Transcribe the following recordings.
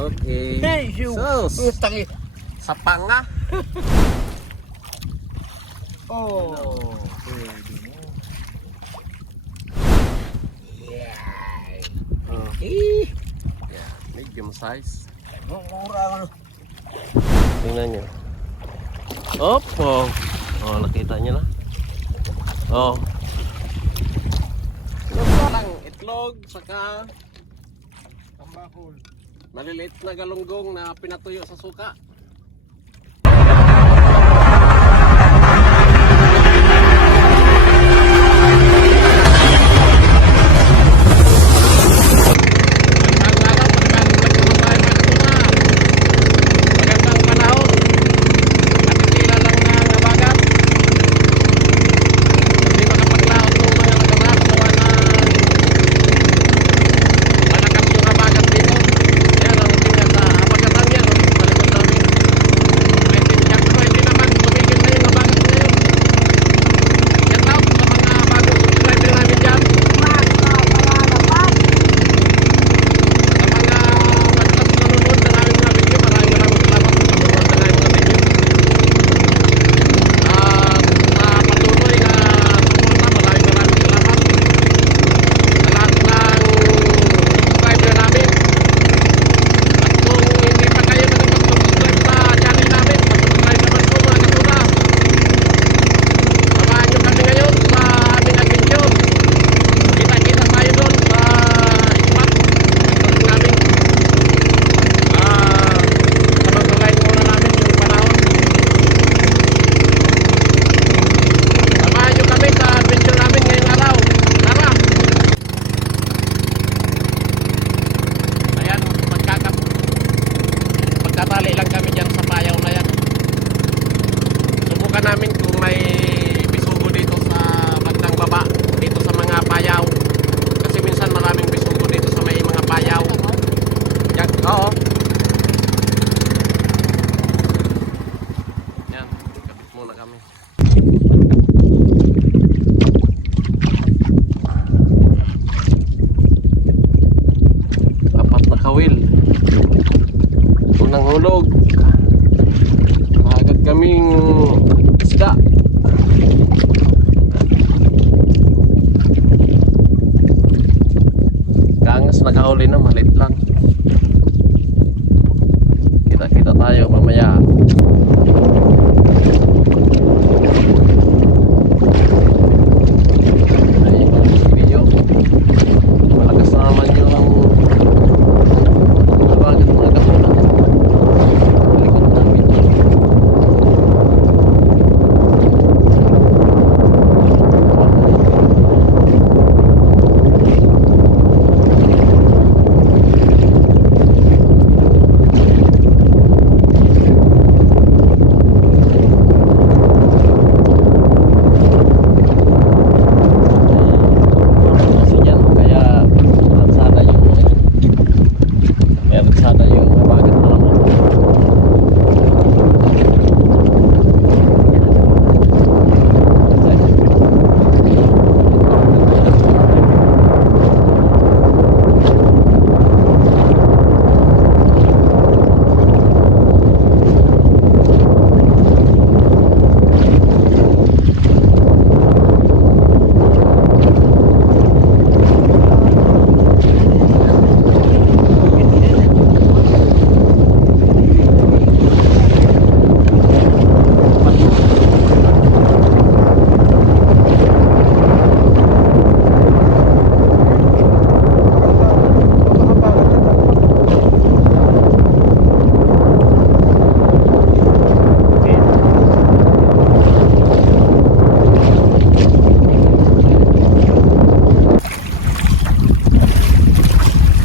Okay. Hey, you. Sus. Tangi. Sa panga. Oh. Okay. Yeah, medium size. Mura. Tingnan nyo. Opo. Oh, nakita nyo na. Oh. Lang itlog, saka Tambakol. maliliit na galunggong na pinatuyo sa suka. Magtatali lang kami dyan sa payaw na yan. Subukan namin kung may bisugo dito sa bandang baba, dito sa mga payaw. Kasi minsan maraming bisugo dito sa may mga payaw. Yan, oo. Yan, kapit muna kami. Apat na kawil. Unang hulog. Agad kaming isda. Kangas nakahuli na, malit lang. Kita-kita tayo mamaya. Video. Malakas naman yung tawagan mga kapula. Likod namin. Kasi dyan, kaya lansada yung habagat na naman.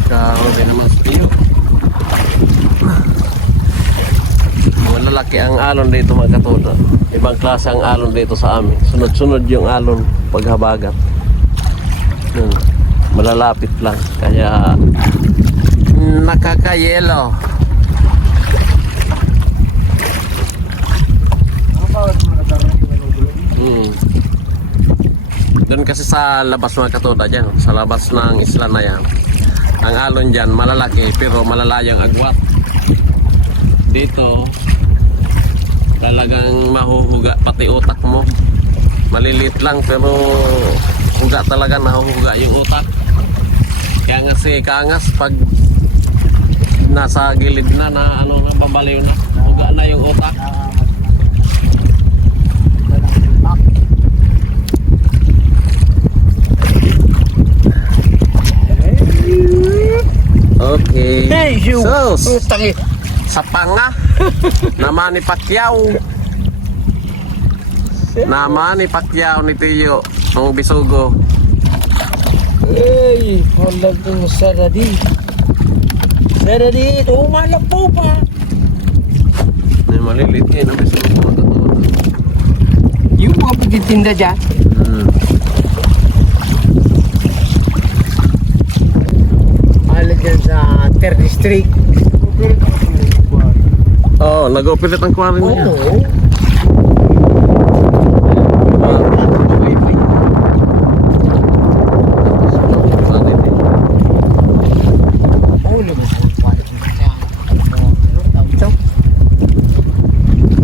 Kahuli naman sa iyo. Malalaki ang alon dito mga katoda. Ibang klase ang alon dito sa amin. Sunod-sunod yung alon paghabagat. Malalapit lang. Kaya nakakayelo. Doon kasi sa labas mga katoda dyan. Sa labas ng isla na yan. Ang alon dyan malalaki pero malalayang agwat. Dito talagang mahuhuga pati utak mo. Malilit lang pero huga talaga, nahuhuga yung utak. Kaya nga si kaangas pag nasa gilid na ano na babaliw na, huga na yung utak. Okay. Hey, you. Sus, Tangi. sa panga na Manny Pacquiao. Na Manny Pacquiao ni Tiyo, ang bisugo. Hey, wala kang saradi. Saradi, tumalak po pa. May malilit yan ang bisugo mga katulad. Yung mga pagtitinda dyan. Alam dyan sa 3rd District. Oh, nag-operate ang quarry na yan. Oo.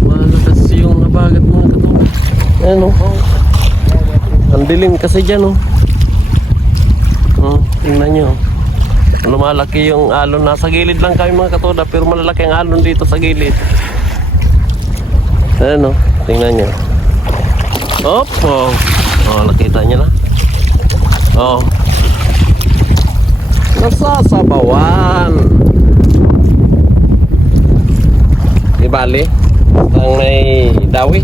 Malakas yung nabagat mga katulad. Ayan o. Ang dilim kasi dyan o. Tingnan nyo. Lumalaki yung alon. Nasa gilid lang kami mga katoda, pero malalaki ang alon dito sa gilid. Ayan o. Tingnan nyo. Opo. Oh, nakita nyo na. Oh. Nasasabawan. Ibali. Ang may dawi.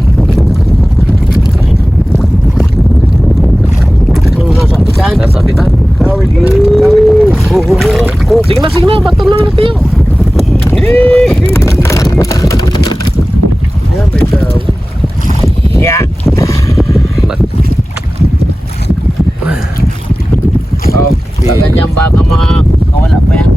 Nasa pitan. Nasa bitan. Kawit mo na. Kawit mo na. Sige na, sige na. Bato na natin yun. Yan, may daw. Yeah. Okay. Ganyan baka mga kawala pa yan.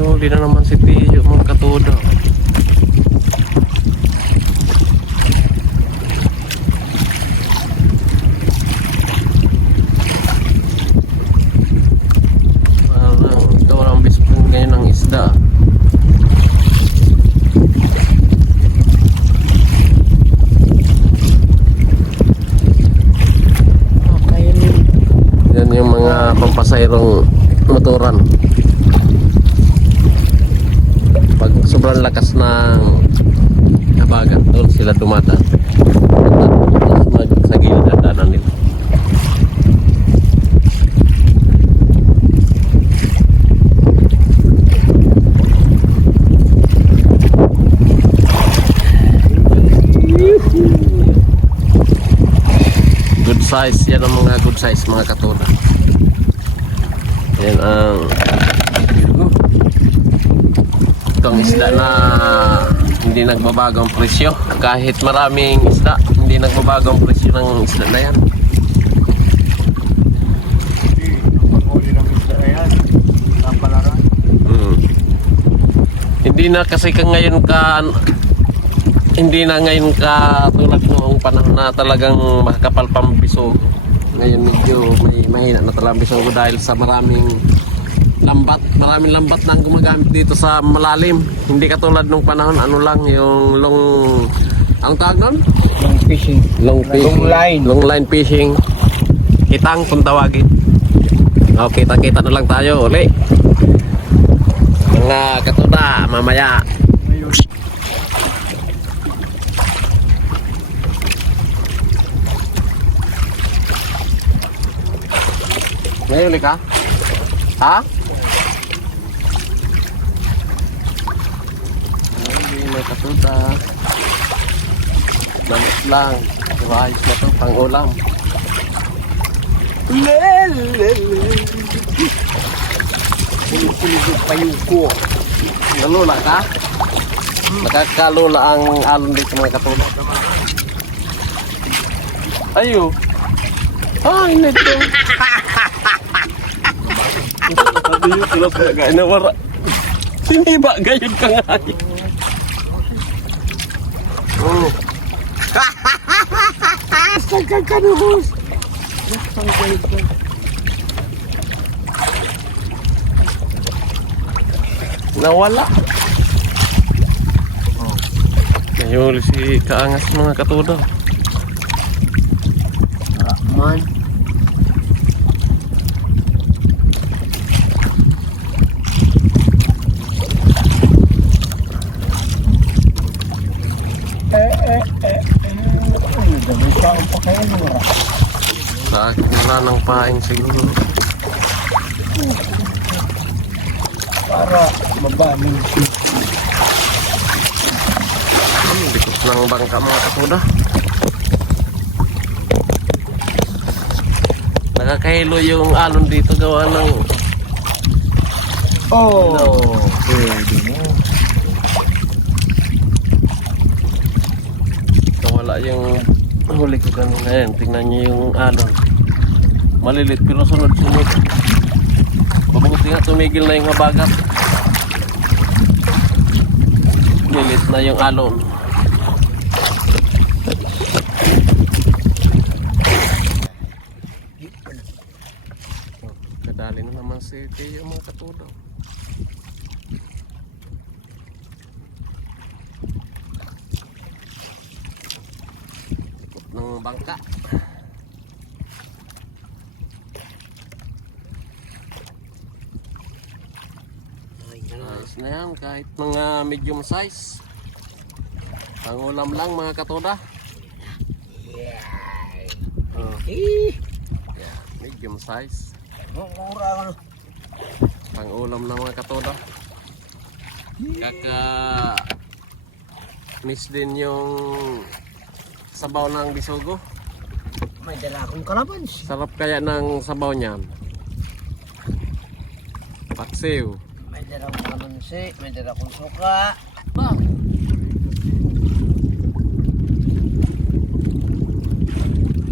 Huli na naman si Tiyo mga katoda. Parang ikaw ang bispong ngayon ng isda. Yan yung mga pampasayrong motoran. Pag sobrang lakas ng habagat, doon sila dumadaan. Tapos sa gilid ang daanan nila. Good size, yan ang mga good size mga katuna. Yan ang itong isda na hindi nagbabago ang presyo. Kahit maraming isda, hindi nagbabago ang presyo ng isda na yan. Panghuli ng isda na yan. Kapalaran. Hindi na kasi hindi na ngayon ka tulad noong panahon na talagang makakapal pambiso. Ngayon medyo may mahina na talagang biso dahil sa maraming lambat na ang gumagamit dito sa malalim. Hindi katulad nung panahon ano lang yung ang tawag nun? Long fishing. Long line. Long line fishing. Kitang kung tawagin. Okay, kita na lang tayo uli. Mga katuda, mamaya. Ngayon uli ka? Ha? Hindi, may katuda. Lamit lang. Pero ayos na to, pang ulam. Sinusunod pa yung ko. Nalula ka? Nakakalula ang alon dito mga katulad. Ayo. Ah, ini to. Sabi yung sila sa gaya na wara. Sini ba gayon ka nga? Oh. Sagkan ka na, boss. Nawala. Nahuli si Kaangas mga katudaw. Man. Dami taong pa kayo, Nora. Sa akin wala ng paing siguro. Para mabanin. Likot ng bangka mga katudaw. Nakakahilo yung alon dito gawa ng Pwede mo. nawala yung huli ko kanina yan. Tingnan nyo yung alon. Malilit pero sunod-sunod. Mabuti nga tumigil na yung habagat. Lilit na yung alon. Kadali na naman si Tio mga katudaw. Ikot ng bangka. Ayos na yan kahit mga medium size. Pangulam lang mga katuda. Yeah, medium size. Mura. Pangulam lang mga katuda. Kaka miss din yung sabaw ng bisugo. May dala akong kalabans. Sarap kaya ng sabaw niyan. Paksiw. May dala akong kalamansi. May dala akong suka. Ah.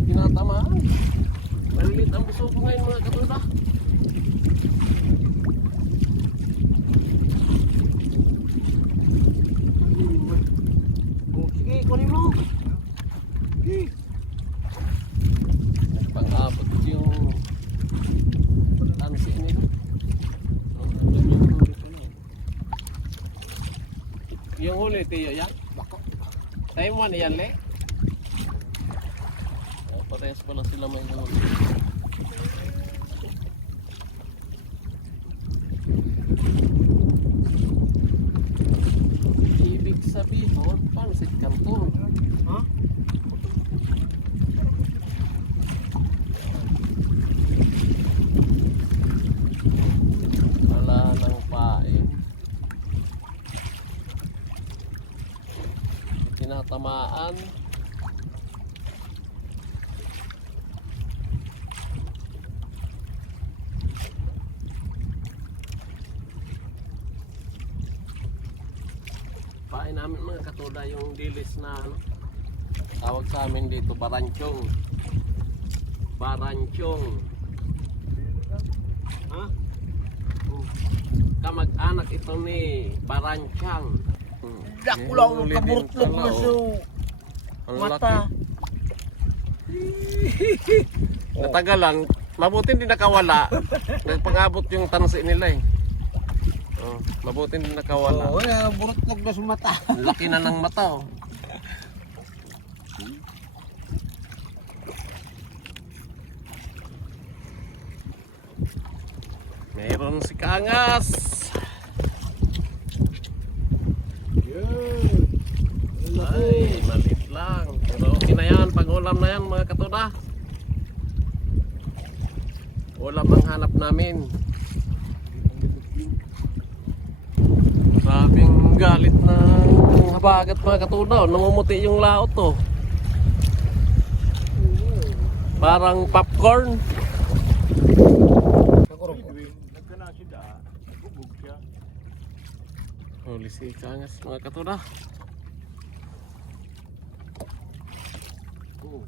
Tinatamaan. Malilit ang bisugo ngayon mga katuda. Sige, kunin mo. Sige. Pang-abot yung tansi nila. Yung huli, Tiyo, yan? Bako. Tayo mo yan, Le? Parehas pala sila may huli. Ibig sabihin, pansit kanton. Ha? Wala nang pain. Tinatamaan. Pain namin mga katuda yung dilis na ano, tawag sa amin dito baranchong. Baranchong. Ha? Kamag-anak ito ni Baranchang. Dako lang ng kaburtlog mo sa Ang mata. Natagalan, mabuti hindi nakawala. Nagpangabot yung tansi nila eh. Oh, mabuti hindi nakawala. Oo, burtlog na sa mata. Ang laki na ng mata oh. Meron si Kaangas. Ay, maliit lang. Pero okay na yan. Pag-ulam na yan mga katuda. Ulam ang hanap namin. Sabing galit na habagat mga katuda. Namumuti yung laot to. Parang popcorn. Huli si Kangas mga katuda. Oh.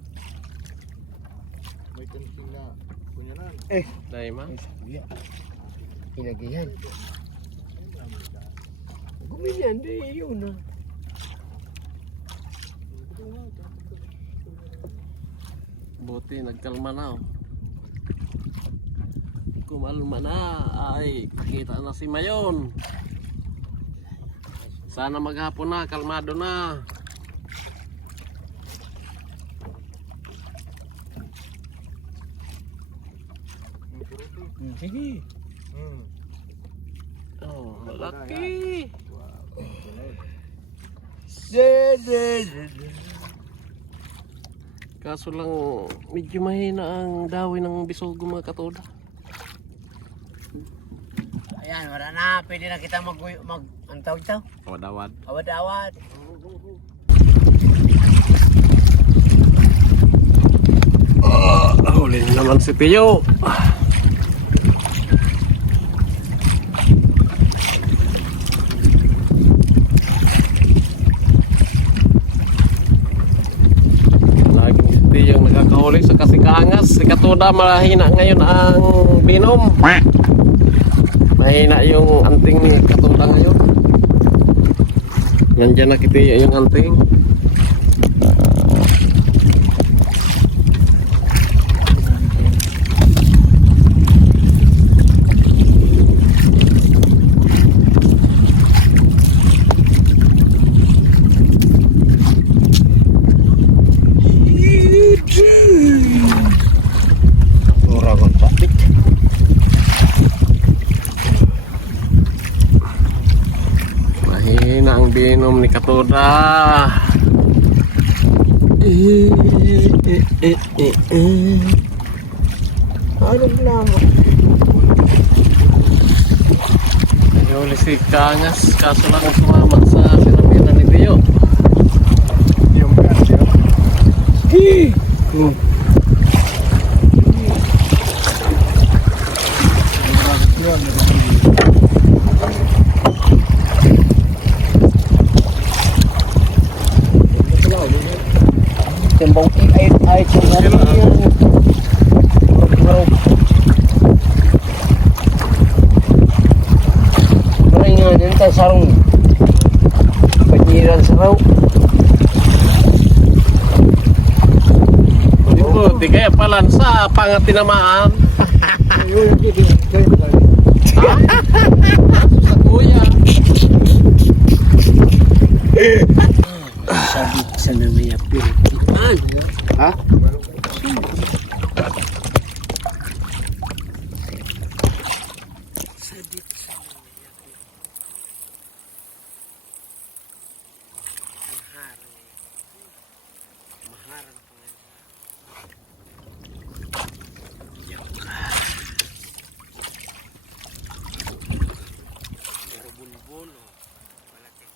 May kansing na kunyanan. Dahil man. Iya. Ilagihan. Guminyan, di yun na. Buti nagkalma na. Kumalma na. Ay, kita na si Mayon. Sana maghapon na, kalmado na. Sige. Oh, laki. Kaso lang, medyo mahina ang dawin ng bisogo mga katoda. Ayan, wala na. Pwede na kita ang tawag ito? Awad-awad. Awad-awad. Huli naman si Tiyo. Lagi si Tiyo ang nakakahuli sa kasikaangas. Si Katuda mahina ngayon ang binom. Mahina yung anting ni Katuda ngayon. Nandiyan na kitiyo yung anting. Uragon papit. Mahina ang binom ni Katuda. Anong lamang? Nahuli si Kangas, kaso lang sumama sa sinamira ni Tiyo. Yung kasi. Tembong ay tembong yan. Maray nga din tayo sarong panyiran sa raw. Dito, di kaya palan sa pangatinamaan. Sa kuya. Sabit sa namaya Pilipinan. Ha? Sabit sa namaya Maharang. Maharang po ngayon. Pero bulbul o. Malaking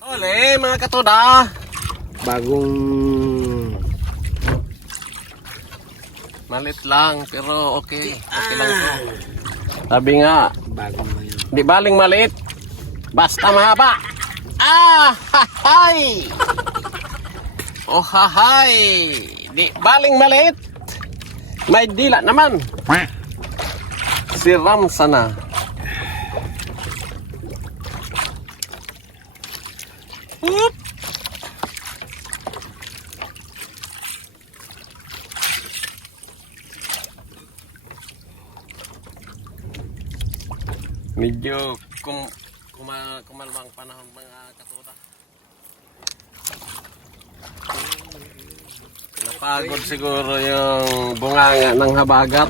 Ole, mga Katuda. bagong Malit lang, pero okay. Okay lang to. Sabi nga, bagong ngayon. di baling maliit. Basta mahaba. Ah, hahay! Oh, hahay! Di baling maliit. May dila naman. Si Ramsa na. Whoop! Medyo kumalmang panahon mga Katuda. Napagod siguro yung bunganga ng habagat.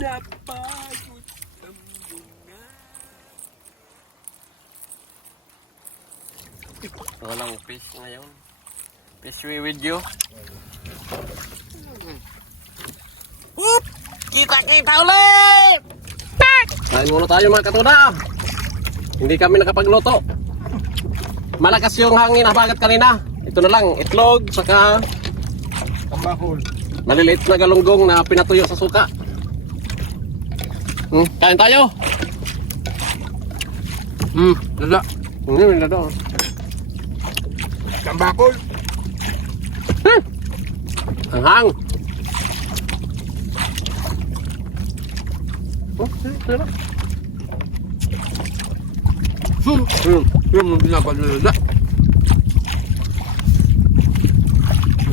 Napagod ang bunga. Walang fish ngayon. Fish with you. Whoop! Kita-kita ulit! Kain muna tayo mga Katuda. Hindi kami nakapagluto. Malakas yung hangin habagat kanina. Ito na lang, itlog, saka Bakol. Maliliit na galunggong na pinatuyo sa suka. Kain tayo. Lala. Lado. Tambakol. Hanghang. Sarap. Yung pinapadulala.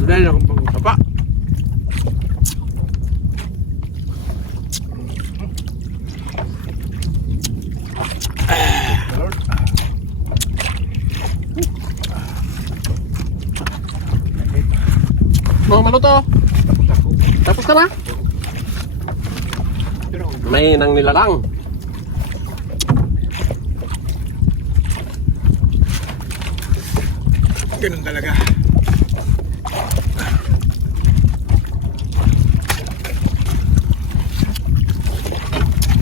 Dahil akong pangusapa. Mau maluto. Tapos ka na? May nang nilalang. Ganun talaga.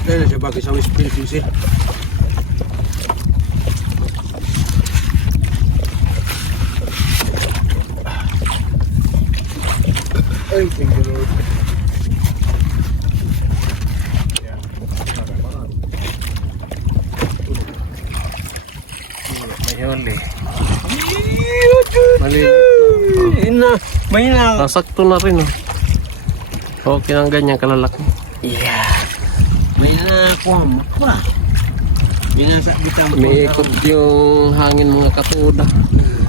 Dahil siya bagay sa West Philippines eh. Ay, thank you Lord. May huli. Mali. May na. Nasakto na rin. Okay ng ganyan kalalaki. Yeah. May na kuha makwa. Binasa kita mo. Umiikot yung hangin mga katuda.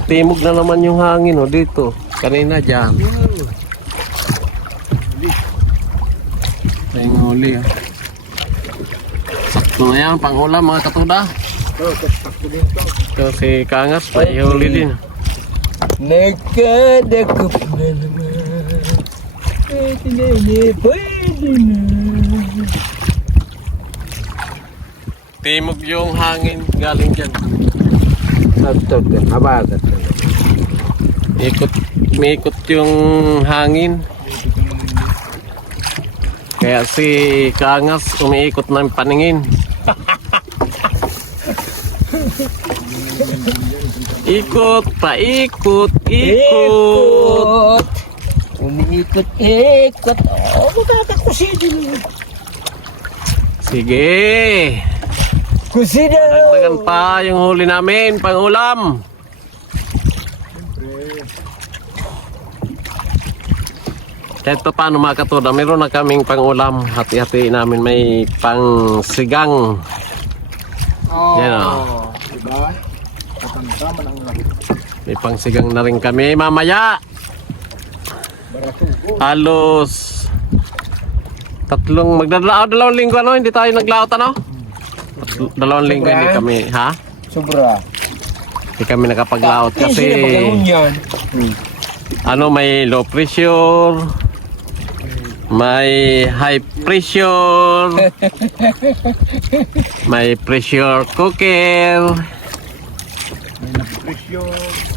Timog na naman yung hangin dito. Kanina dyan. Ay huli. Sakto na yan, pangulam mga katuda. Sakto din to. So si Kangas, may huli din. Nagkadakop na naman. Pwede na. Timog yung hangin galing dyan. Nagtog ka, habagat na. Umiikot yung hangin. Kaya si Kangas umiikot ng paningin. Ikot, paikot, ikot. Umiikot-ikot. Magkakakusidin. Sige. Kusidin. Dagdagan pa yung huli namin, pangulam. Kahit pa paano mga katuda, meron na kaming pangulam. Hati-hati namin may pangsigang. Yan o. Diba? Katamtaman ang lahat. May pangsigang na rin kami mamaya. Halos dalawang linggo hindi tayo naglaot dalawang linggo hindi kami Sobra. hindi kami nakapaglaot kasi yan. may low pressure, may high pressure, may pressure cooker,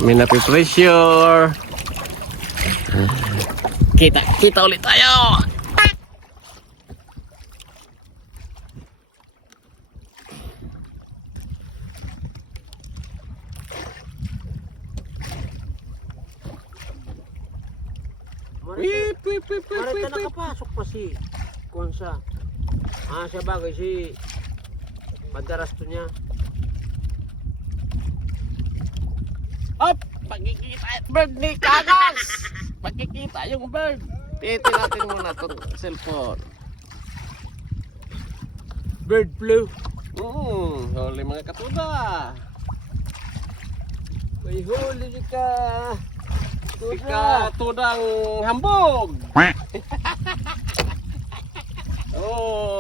may napi-pressure. Kita ulit tayo. Marita nakapasok pa si Konsa. Siya bagay si madaras to niya. Up! Pagkikita yung bird ni Kangas! Pagkikita yung bird. Pitin natin muna itong cellphone. Bird flu. Huli mga katuda. May huli ka. Ika tudang hambog.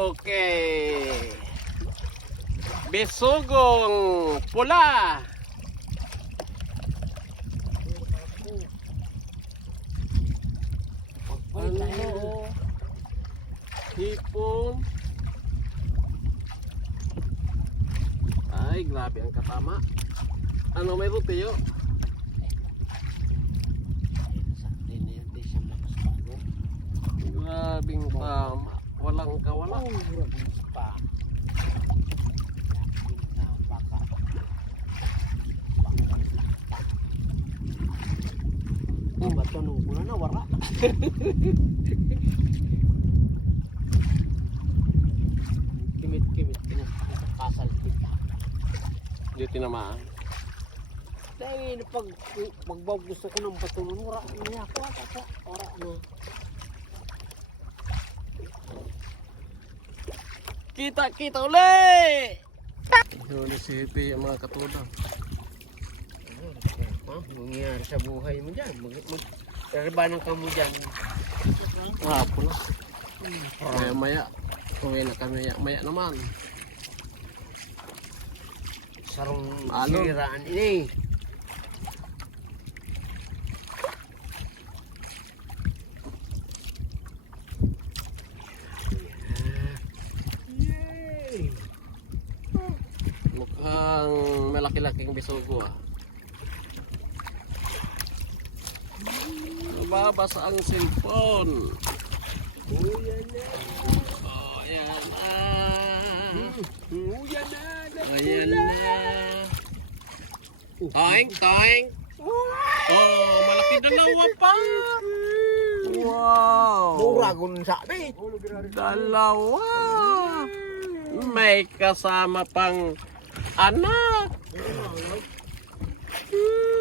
Okay. Bisugong pula. Hipon. Ay, grabe ang katama. May rutiyo? Grabing tama. Walang kawala. tanong ko na nawara. Kimit-kimit, pinakasal kita. Hindi tinamaan. Dahil pag gusto ko ng bato nun, wala na ako ata. Wala na. Kita uli! Huli si Hippie yung mga katuda. Ha? Nangyayari sa buhay mo dyan. Karbanan ka mo dyan. Hapon na. Maya-maya. Uwi na kami maya naman. Sarong Ano? siraan ini. Mukhang malaki-laking bisugo ah. Nababasa ang cellphone. Uyan na. Oh, ayan na. Uyan na. Ayan na. Toing, toing. Oh, malaki dalawa pa. Wow. Muragon sabi. Dalawa. May kasama pang anak.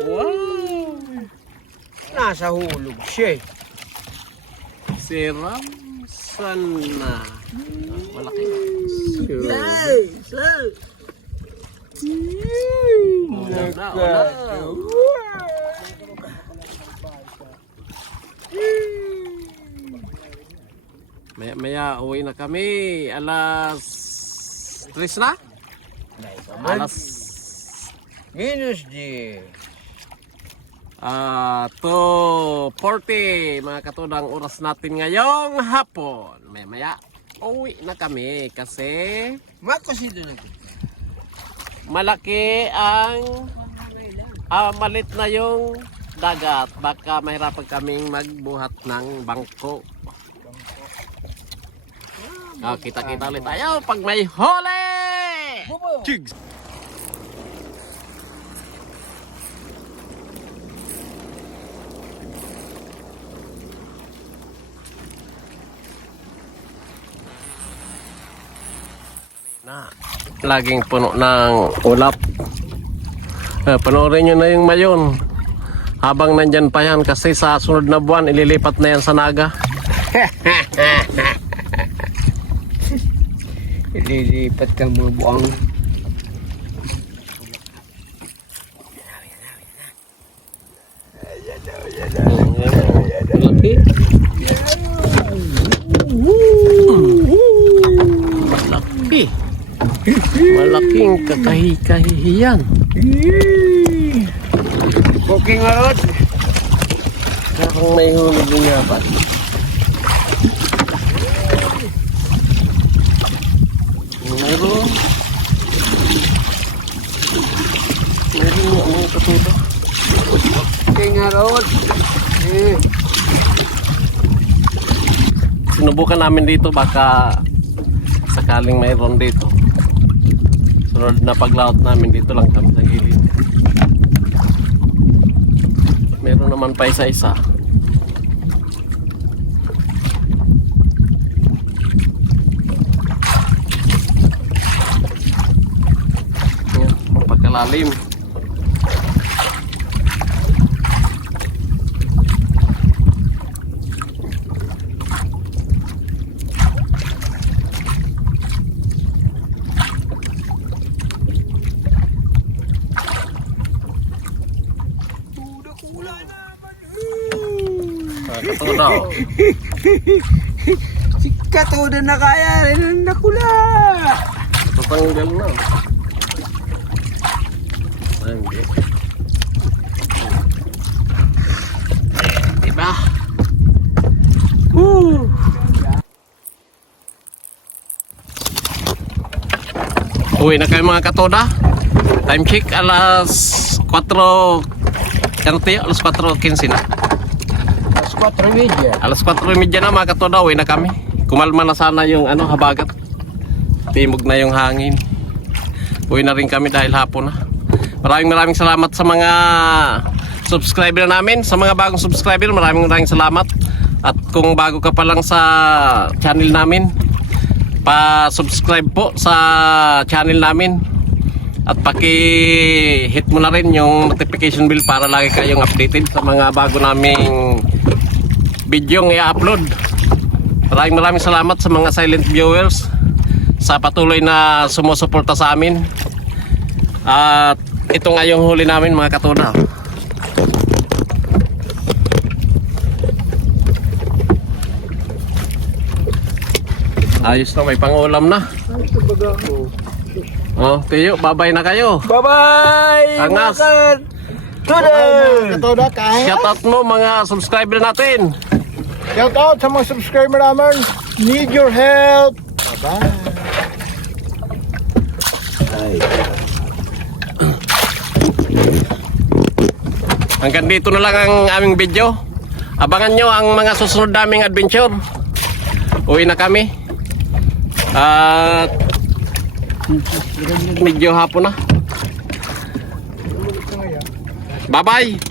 Wow. Nasa hulog siya. Si Ramsan na. Malaki. Sir. Wala. Maya uwi na kami. Alas 3 na? Alas Minus di. 2:40 mga katudang oras natin ngayong hapon. Maya uwi na kami kasi Mako si doon. malaki ang malit na yung dagat. Baka mahirapan kaming magbuhat ng bangko. Kita-kita ulit tayo pag may huli! Chigs! Laging puno ng ulap. Panoorin nyo na yung mayon. Habang nandyan pa yan kasi sa sunod na buwan ililipat na yan sa Naga. Ililipat ka mga buang. Malaki. Malaki. Malaking kakahi-kahihiyan. Cooking arot. Parang may hulog nga ba? Meron. Meron nga mga katuda. Cooking arot. Sinubukan namin dito baka sakaling mayroon dito. Sunod na paglaot namin dito lang kami sa gilid. Meron naman pa isa-isa. Yan, pagkalalim. Katuda. Si Katuda na kaya rin nakula. Tatanggal na. Ay, hindi. Diba? Uwi na kayo mga katoda. Time check alas 4. Alas 4:15 na. Alas 4:30. Alas 4:30 na mga katoda. Uwi na kami. Kumalma na sana yung habagat. Timog na yung hangin. Uwi na rin kami dahil hapon na. Maraming salamat sa mga subscriber namin. Sa mga bagong subscriber, maraming salamat. At kung bago ka pa lang sa channel namin, pa-subscribe po sa channel namin. At paki-hit mo na rin yung notification bell para lagi kayong updated sa mga bago naming video ng i-upload. Maraming salamat sa mga silent viewers sa patuloy na sumusuporta sa amin. At ito nga yung huli namin mga katuda. Ayos na, may pangulam na. Ay, tabaga ko. Oh, Tiyo, babay na kayo. Bye-bye! Angas. Today! Katoda, kaya? Shoutout mo mga subscriber natin. Shout out sa mga subscriber namin. Need your help. Bye-bye. Hanggang dito na lang ang aming video. Abangan nyo ang mga susunod naming adventure. Uwi na kami. At medyo hapon na. Bye-bye!